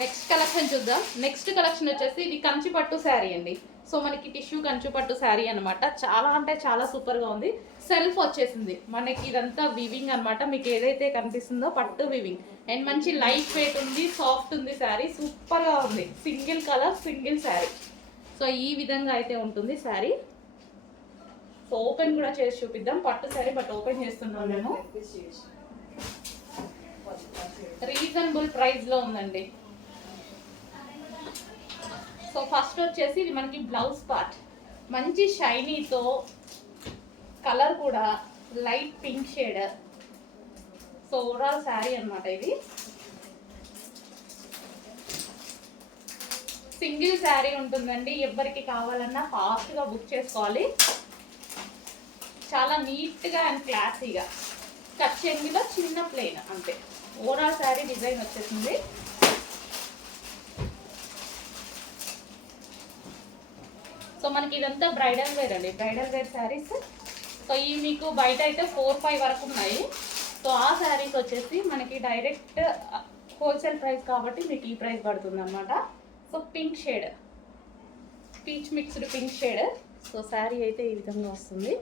Next collection చూద్దాం. Next collection వచ్చేసి ఇది కంచి పట్టు శారీ అండి. సో మనకి టిష్యూ కంచి పట్టు శారీ అనమాట. చాలా అంటే చాలా సూపర్గా ఉంది. సెల్ఫ్ వచ్చేసింది మనకి, ఇదంతా వివింగ్ అనమాట. మీకు ఏదైతే కనిపిస్తుందో పట్టు వివింగ్ అండ్ మంచి లైట్ వెయిట్ ఉంది, సాఫ్ట్ ఉంది శారీ, సూపర్గా ఉంది. Single colour single sari. So ఈ విధంగా అయితే ఉంటుంది శారీ. సో ఓపెన్ కూడా చేసి చూపిద్దాం. పట్టు శారీ బట్ ఓపెన్ చేస్తున్నాం మేము. రీజనబుల్ ప్రైస్లో ఉందండి. సో ఫస్ట్ వచ్చేసి ఇది మనకి బ్లౌజ్ పార్ట్, మంచి షైనీతో, కలర్ కూడా light pink shade. So overall sari అనమాట ఇది. సింగిల్ శారీ ఉంటుందండి. ఎవరికి కావాలన్నా ఫాస్ట్గా బుక్ చేసుకోవాలి. చాలా నీట్గా అండ్ క్లాసీగా కట్ చెంగిలో చిన్న ప్లేన్ అంతే. ఓవరాల్ శారీ డిజైన్ వచ్చేసింది. సో మనకి ఇదంతా బ్రైడల్ వేర్ అండి, బ్రైడల్ వేర్ శారీస్. సో ఇవి మీకు బయట అయితే 4-5 వరకు ఉన్నాయి. సో ఆ శారీస్ వచ్చేసి మనకి డైరెక్ట్ హోల్సేల్ ప్రైస్ కాబట్టి మీకు ఈ ప్రైస్ పడుతుంది అనమాట. So pink shade, peach mixed pink shade. So sari అయితే ఈ విధంగా వస్తుంది.